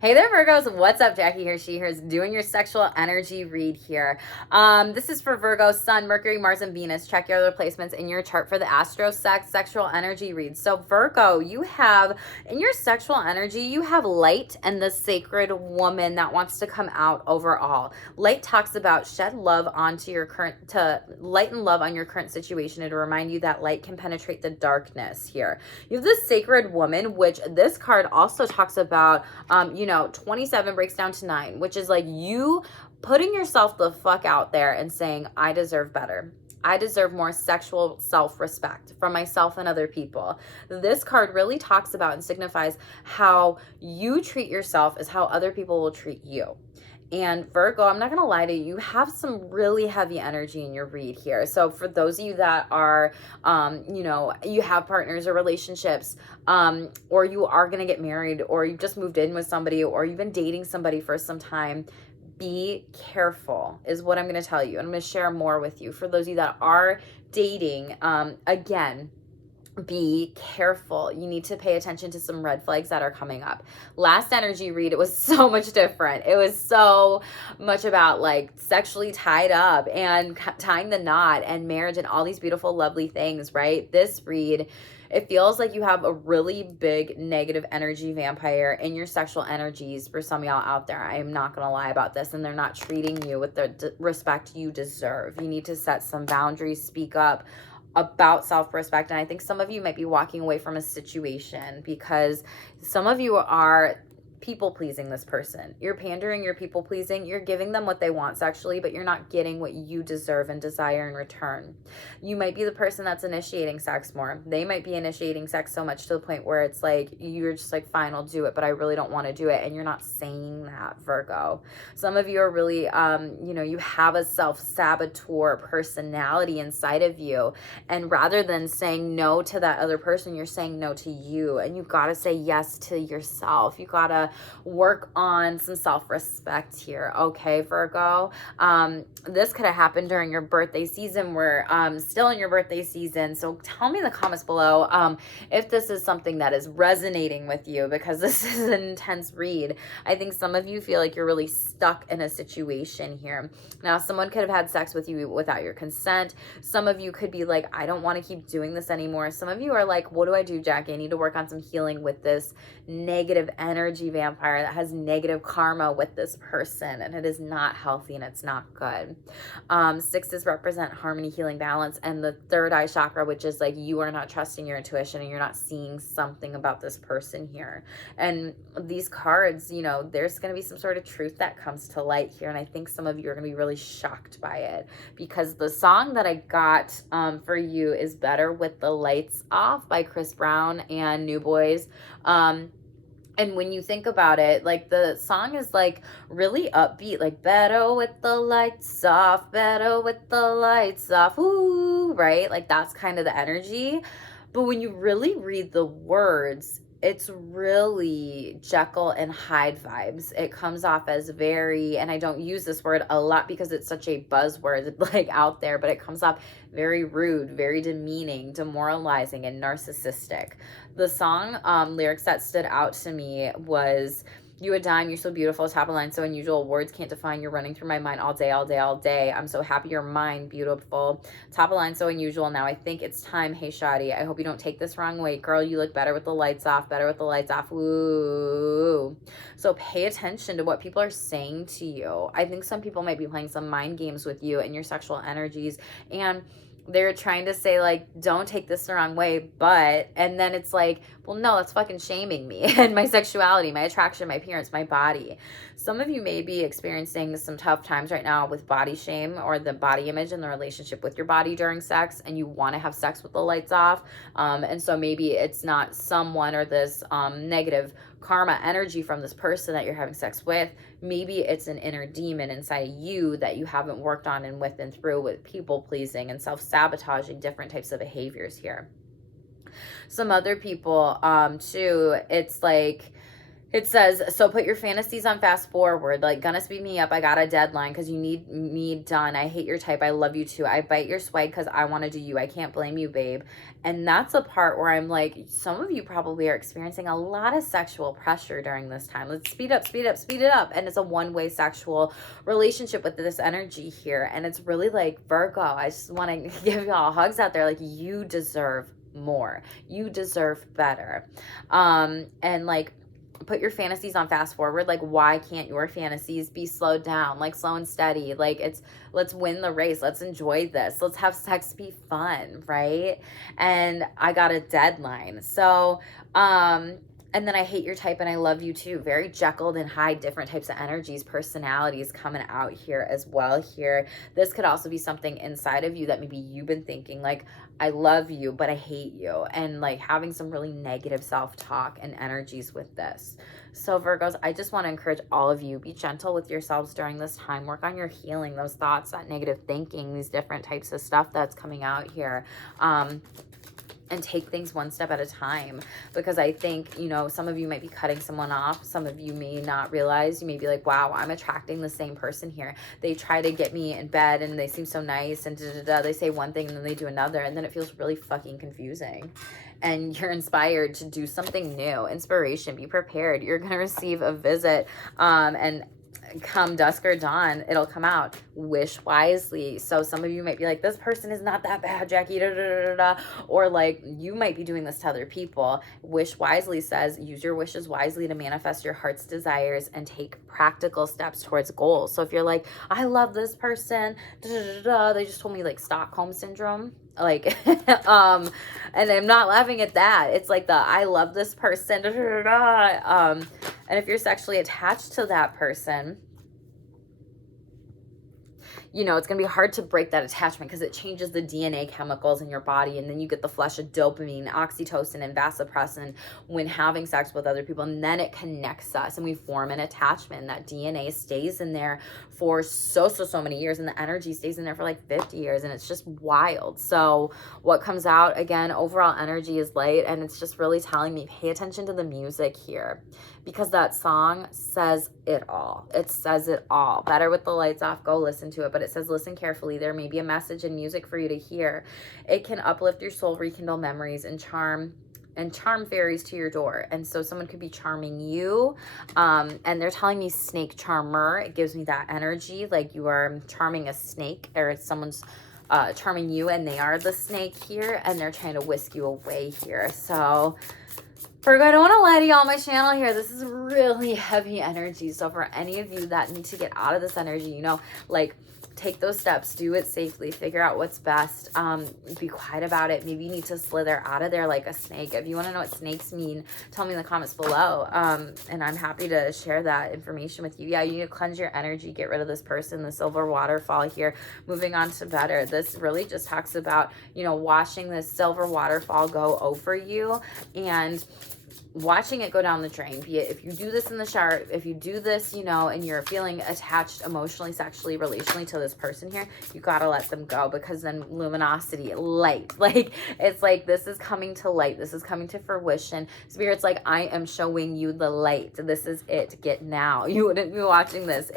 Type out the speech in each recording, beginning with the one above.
Hey there, Virgos. What's up? Jackie here. She here is doing your sexual energy read here. This is for Virgo, Sun, Mercury, Mars, and Venus. Check your other placements in your chart for the astro sex sexual energy read. So, Virgo, you have in your sexual energy, you have light and the sacred woman that wants to come out overall. Light talks about shed love onto your current, to lighten love on your current situation and to remind you that light can penetrate the darkness here. You have this sacred woman, which this card also talks about, 27 breaks down to 9, which is like you putting yourself the fuck out there and saying, I deserve better. I deserve more sexual self-respect from myself and other people. This card really talks about and signifies how you treat yourself is how other people will treat you. And Virgo, I'm not going to lie to you, you have some really heavy energy in your read here. So for those of you that are, you have partners or relationships, or you are going to get married, or you've just moved in with somebody, or you've been dating somebody for some time, be careful is what I'm going to tell you. And I'm going to share more with you. For those of you that are dating, again, be careful. You need to pay attention to some red flags that are coming up. Last energy read, it was so much different. It was so much about like sexually tied up and tying the knot and marriage and all these beautiful, lovely things, right? This read, it feels like you have a really big negative energy vampire in your sexual energies for some of y'all out there. I am not going to lie about this. And they're not treating you with the respect you deserve. You need to set some boundaries, speak up about self-respect. And I think some of you might be walking away from a situation because some of you are people pleasing this person. You're pandering, you're people pleasing, you're giving them what they want sexually, but you're not getting what you deserve and desire in return. You might be the person that's initiating sex more. They might be initiating sex so much to the point where it's like, you're just like, fine, I'll do it, but I really don't want to do it. And you're not saying that, Virgo. Some of you are really, you have a self-saboteur personality inside of you. And rather than saying no to that other person, you're saying no to you. And you got to say yes to yourself. You got to work on some self-respect here, okay, Virgo? This could have happened during your birthday season. We're still in your birthday season, so tell me in the comments below if this is something that is resonating with you, because this is an intense read. I think some of you feel like you're really stuck in a situation here. Now, someone could have had sex with you without your consent. Some of you could be like, I don't want to keep doing this anymore. Some of you are like, what do I do, Jackie? I need to work on some healing with this negative energy vampire that has negative karma with this person, and it is not healthy and it's not good. Sixes represent harmony, healing, balance, and the third eye chakra, which is like you are not trusting your intuition and you're not seeing something about this person here. And these cards, there's going to be some sort of truth that comes to light here, and I think some of you are going to be really shocked by it, because the song that I got for you is Better with the Lights Off by Chris Brown and New Boys. And when you think about it, like the song is like really upbeat, like better with the lights off, better with the lights off, ooh, right? Like that's kind of the energy. But when you really read the words, it's really Jekyll and Hyde vibes. It comes off as very, and I don't use this word a lot because it's such a buzzword like out there, but it comes off very rude, very demeaning, demoralizing, and narcissistic. The song lyrics that stood out to me was, you a dime, you're so beautiful, top of line, so unusual, words can't define, you're running through my mind all day, all day, all day, I'm so happy you're mine, beautiful, top of line, so unusual, now I think it's time, hey shoddy, I hope you don't take this wrong way, girl, you look better with the lights off, better with the lights off, ooh. So pay attention to what people are saying to you. I think some people might be playing some mind games with you and your sexual energies, and they're trying to say like, don't take this the wrong way, but, and then it's like, well, no, that's fucking shaming me and my sexuality, my attraction, my appearance, my body. Some of you may be experiencing some tough times right now with body shame or the body image and the relationship with your body during sex, and you want to have sex with the lights off. And so maybe it's not someone or this negative karma energy from this person that you're having sex with. Maybe it's an inner demon inside of you that you haven't worked on and with and through with people pleasing and self-sabotaging different types of behaviors here. Some other people too, it's like It says, so put your fantasies on fast forward, like, gonna speed me up. I got a deadline because you need me done. I hate your type. I love you too. I bite your swag because I want to do you. I can't blame you, babe. And that's a part where I'm like, some of you probably are experiencing a lot of sexual pressure during this time. Let's speed up, speed up, speed it up. And it's a one-way sexual relationship with this energy here. And it's really like, Virgo, I just want to give y'all hugs out there. Like, you deserve more. You deserve better. And like, put your fantasies on fast forward. Like, why can't your fantasies be slowed down? Like, slow and steady. Like, it's, let's win the race. Let's enjoy this. Let's have sex be fun, right? And I got a deadline. So, and then I hate your type and I love you too. Very Jekyll and Hyde, different types of energies, personalities coming out here as well here. This could also be something inside of you that maybe you've been thinking like, I love you, but I hate you. And like having some really negative self-talk and energies with this. So Virgos, I just want to encourage all of you, be gentle with yourselves during this time. Work on your healing, those thoughts, that negative thinking, these different types of stuff that's coming out here. And take things one step at a time, because I think, you know, some of you might be cutting someone off. Some of you may not realize. You may be like, wow, I'm attracting the same person here. They try to get me in bed and they seem so nice and they say one thing and then they do another, and then it feels really fucking confusing. And you're inspired to do something new. Inspiration, be prepared. You're going to receive a visit, and come dusk or dawn, it'll come out. Wish wisely. So some of you might be like, this person is not that bad, Jackie, da, da, da, da, da. Or like, you might be doing this to other people. Wish wisely says, use your wishes wisely to manifest your heart's desires and take practical steps towards goals. So if you're like, I love this person, da, da, da, da, they just told me like Stockholm syndrome, like and I'm not laughing at that. It's like the I love this person, da, da, da, da. And if you're sexually attached to that person, you know, it's going to be hard to break that attachment because it changes the DNA chemicals in your body. And then you get the flush of dopamine, oxytocin, and vasopressin when having sex with other people. And then it connects us and we form an attachment. And that DNA stays in there for so many years. And the energy stays in there for like 50 years. And it's just wild. So what comes out, again, overall energy is light. And it's just really telling me, pay attention to the music here, because that song says it all. It says it all. Better with the lights off, go listen to it. But it says, listen carefully. There may be a message in music for you to hear. It can uplift your soul, rekindle memories, and charm fairies to your door. And so someone could be charming you. And they're telling me snake charmer. It gives me that energy, like you are charming a snake, or someone's charming you and they are the snake here, and they're trying to whisk you away here. So Virgo, I don't want to lie to y'all on my channel here. This is really heavy energy. So for any of you that need to get out of this energy, you know, like take those steps, do it safely, figure out what's best, be quiet about it. Maybe you need to slither out of there like a snake. If you want to know what snakes mean, tell me in the comments below. And I'm happy to share that information with you. Yeah, you need to cleanse your energy, get rid of this person, the silver waterfall here, moving on to better. This really just talks about, you know, watching this silver waterfall go over you and watching it go down the drain. Be it if you do this in the shower, if you do this, you know, and you're feeling attached emotionally, sexually, relationally to this person here, you gotta let them go, because then luminosity, light, like it's like this is coming to light, this is coming to fruition. Spirit's like, I am showing you the light. This is it. Get now. You wouldn't be watching this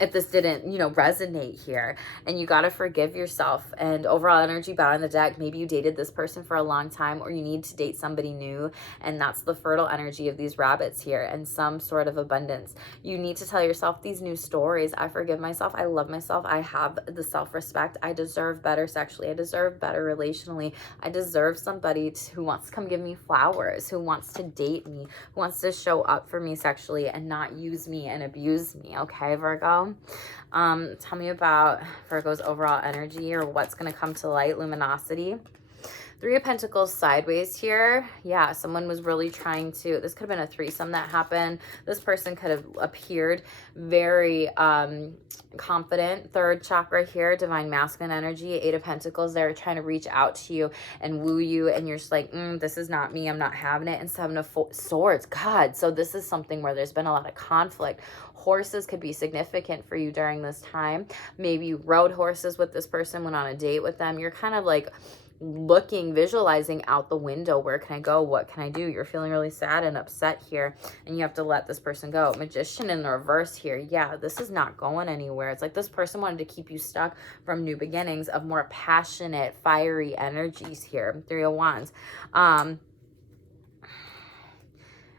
if this didn't, you know, resonate here. And you got to forgive yourself. And overall energy bottom of the deck, maybe you dated this person for a long time, or you need to date somebody new, and that's the fertile energy of these rabbits here, and some sort of abundance. You need to tell yourself these new stories. I forgive myself, I love myself, I have the self-respect, I deserve better sexually, I deserve better relationally, I deserve somebody who wants to come give me flowers, who wants to date me, who wants to show up for me sexually and not use me and abuse me. Okay, Virgo? Tell me about Virgo's overall energy, or what's going to come to light. Luminosity. Three of Pentacles sideways here. Yeah, someone was really trying to, this could have been a threesome that happened. This person could have appeared very confident. Third chakra here, divine masculine energy. Eight of Pentacles, they're trying to reach out to you and woo you, and you're just like, this is not me, I'm not having it. And Seven of Swords, God. So this is something where there's been a lot of conflict. Horses could be significant for you during this time. Maybe you rode horses with this person, went on a date with them. You're kind of like looking, visualizing out the window. Where can I go? What can I do? You're feeling really sad and upset here, and you have to let this person go. Magician in the reverse here. Yeah, this is not going anywhere. It's like this person wanted to keep you stuck from new beginnings of more passionate, fiery energies here. Three of Wands.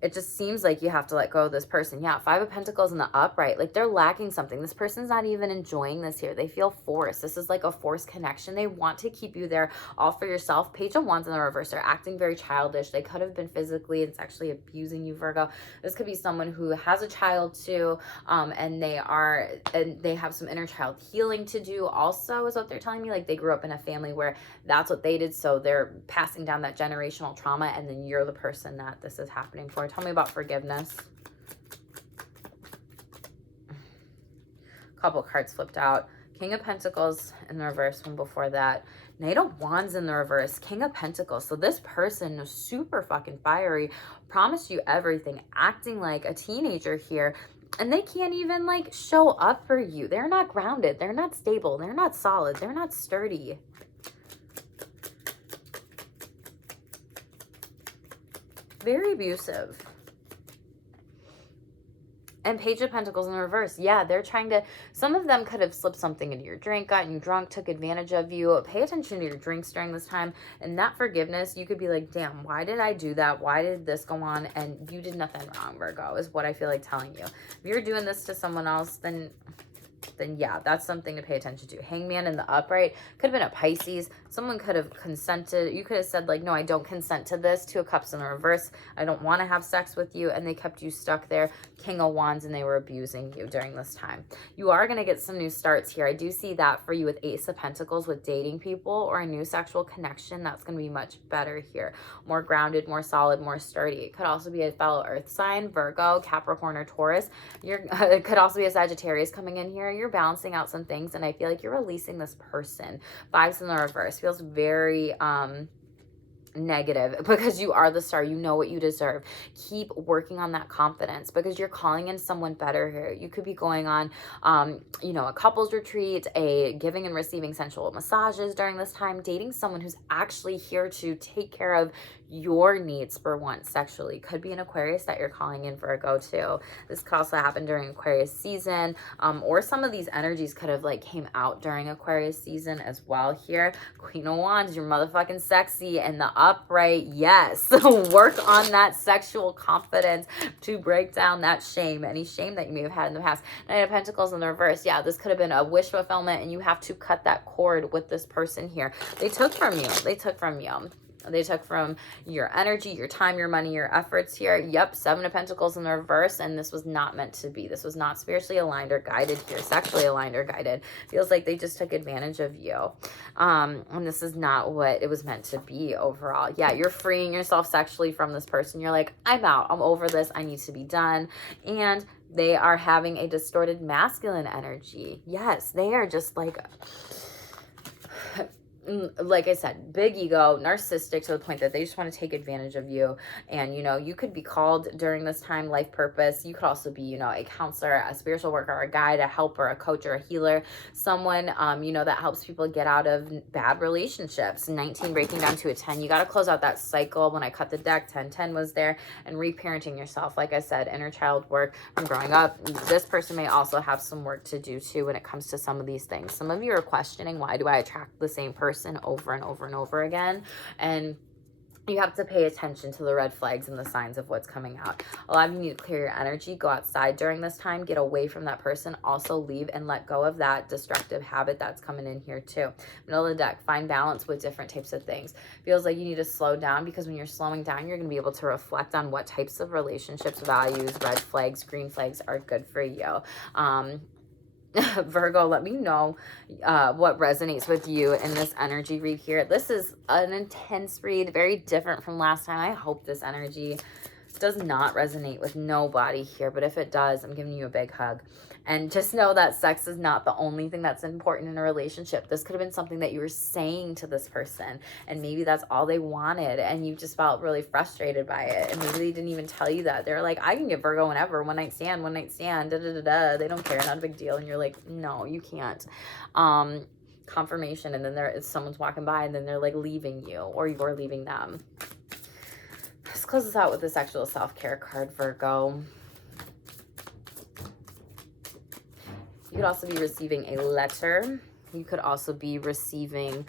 It just seems like you have to let go of this person. Yeah, Five of Pentacles in the upright. Like, they're lacking something. This person's not even enjoying this here. They feel forced. This is like a forced connection. They want to keep you there all for yourself. Page of Wands in the reverse. They're acting very childish. They could have been physically and sexually abusing you, Virgo. This could be someone who has a child too, and they have some inner child healing to do also, is what they're telling me. Like, they grew up in a family where that's what they did, so they're passing down that generational trauma, and then you're the person that this is happening for. Tell me about forgiveness. Couple cards flipped out. King of Pentacles in the reverse, one before that. Knight of Wands in the reverse. King of Pentacles. So this person is super fucking fiery, promised you everything, acting like a teenager here, and they can't even like show up for you. They're not grounded. They're not stable. They're not solid. They're not sturdy. Very abusive. And Page of Pentacles in the reverse. Yeah, they're trying to, some of them could have slipped something into your drink, gotten you drunk, took advantage of you. Pay attention to your drinks during this time. And that forgiveness, you could be like, damn, why did I do that? Why did this go on? And you did nothing wrong, Virgo, is what I feel like telling you. If you're doing this to someone else, then yeah, that's something to pay attention to. Hangman in the upright. Could have been a Pisces. Someone could have consented. You could have said like, no, I don't consent to this. Two of Cups in the reverse. I don't want to have sex with you. And they kept you stuck there. King of Wands, and they were abusing you during this time. You are going to get some new starts here. I do see that for you with Ace of Pentacles, with dating people or a new sexual connection. That's going to be much better here. More grounded, more solid, more sturdy. It could also be a fellow earth sign, Virgo, Capricorn, or Taurus. It could also be a Sagittarius coming in here. You're balancing out some things, and I feel like you're releasing this person. Fives in the reverse feels very negative, because you are the star. You know what you deserve. Keep working on that confidence, because you're calling in someone better here. You could be going on you know, a couples retreat, a giving and receiving sensual massages during this time, dating someone who's actually here to take care of your needs for once sexually. Could be an Aquarius that you're calling in, Virgo, too. This could also happen during Aquarius season, or some of these energies could have like came out during Aquarius season as well here. Queen of Wands, you're motherfucking sexy, and the upright, yes. Work on that sexual confidence to break down that shame, any shame that you may have had in the past. Knight of Pentacles in the reverse. Yeah, this could have been a wish fulfillment, and you have to cut that cord with this person here. They took from you. They took from you. They took from your energy, your time, your money, your efforts here. Yep, Seven of Pentacles in the reverse, and this was not meant to be. This was not spiritually aligned or guided here, sexually aligned or guided. Feels like they just took advantage of you. And this is not what it was meant to be overall. Yeah, you're freeing yourself sexually from this person. You're like, I'm out. I'm over this. I need to be done. And they are having a distorted masculine energy. Yes, they are just like I said, big ego, narcissistic to the point that they just want to take advantage of you. And, you know, you could be called during this time life purpose. You could also be, you know, a counselor, a spiritual worker, a guide, a helper, a coach, or a healer, someone, you know, that helps people get out of bad relationships. 19 breaking down to a 10. You got to close out that cycle. When I cut the deck, 10 was there, and reparenting yourself. Like I said, inner child work from growing up. This person may also have some work to do too when it comes to some of these things. Some of you are questioning, why do I attract the same person over and over and over again? And you have to pay attention to the red flags and the signs of what's coming out. A lot of you need to clear your energy, go outside during this time, get away from that person, also leave and let go of that destructive habit that's coming in here too. Middle of the deck, find balance with different types of things. Feels like you need to slow down, because when you're slowing down, you're going to be able to reflect on what types of relationships, values, red flags, green flags are good for you. Virgo, let me know what resonates with you in this energy read here. This is an intense read, very different from last time. I hope this energy does not resonate with nobody here, but if it does, I'm giving you a big hug. And just know that sex is not the only thing that's important in a relationship. This could have been something that you were saying to this person, and maybe that's all they wanted, and you just felt really frustrated by it. And maybe they didn't even tell you that. They're like, I can get Virgo whenever, one night stand, da da da da. They don't care, not a big deal. And you're like, no, you can't. confirmation, and then someone's walking by and then they're like leaving you, or you're leaving them. Let's close this out with the sexual self-care card, Virgo. You could also be receiving a letter. You could also be receiving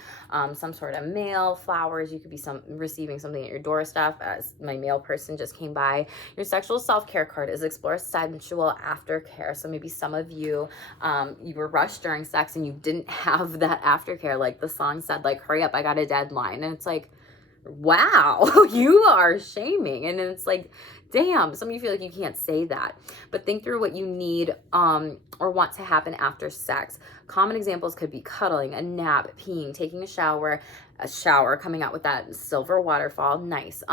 some sort of mail, flowers. You could be receiving something at your doorstep, as my mail person just came by. Your sexual self-care card is explore sensual aftercare. So maybe some of you, you were rushed during sex and you didn't have that aftercare. Like the song said, like, hurry up, I got a deadline. And it's like, wow, you are shaming. And it's like, damn, some of you feel like you can't say that, but think through what you need or want to happen after sex. Common examples could be cuddling, a nap, peeing, taking a shower, coming out with that silver waterfall, nice.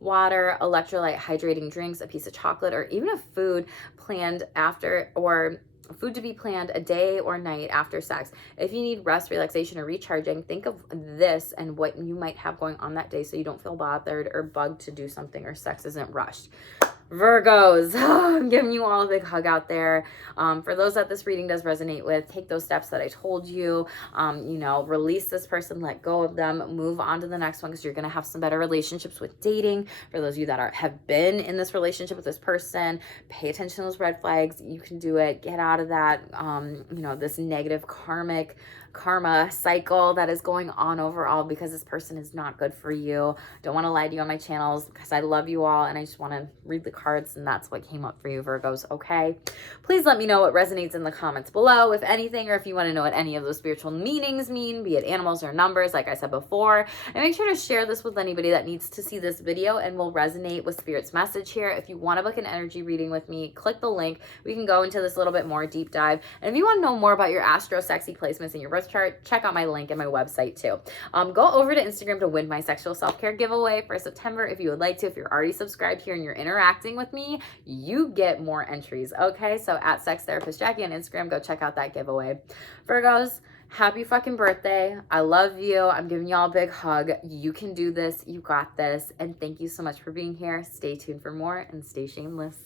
Water, electrolyte, hydrating drinks, a piece of chocolate, or even a food planned after, or food to be planned a day or night after sex. If you need rest, relaxation, or recharging, think of this and what you might have going on that day so you don't feel bothered or bugged to do something, or sex isn't rushed. Virgos, I'm giving you all a big hug out there. For those that this reading does resonate with, take those steps that I told you. You know, release this person, let go of them, move on to the next one, because you're going to have some better relationships with dating. For those of you that have been in this relationship with this person, pay attention to those red flags. You can do it. Get out of that, you know, this negative karma cycle that is going on overall, because this person is not good for you. Don't want to lie to you on my channels, because I love you all and I just want to read the cards, and that's what came up for you, Virgos. Okay, please let me know what resonates in the comments below, if anything, or if you want to know what any of those spiritual meanings mean, be it animals or numbers, like I said before. And make sure to share this with anybody that needs to see this video and will resonate with Spirit's message here. If you want to book an energy reading with me, click the link. We can go into this a little bit more deep dive. And if you want to know more about your astro sexy placements in your birth chart, check out my link and my website too. Go over to Instagram to win my sexual self-care giveaway for September if you would like to. If you're already subscribed here and you're interacting with me, you get more entries. Okay, so at Sex Therapist Jackie on Instagram, go check out that giveaway. Virgos, happy fucking birthday. I love you. I'm giving y'all a big hug. You can do this. You got this. And thank you so much for being here. Stay tuned for more and stay shameless.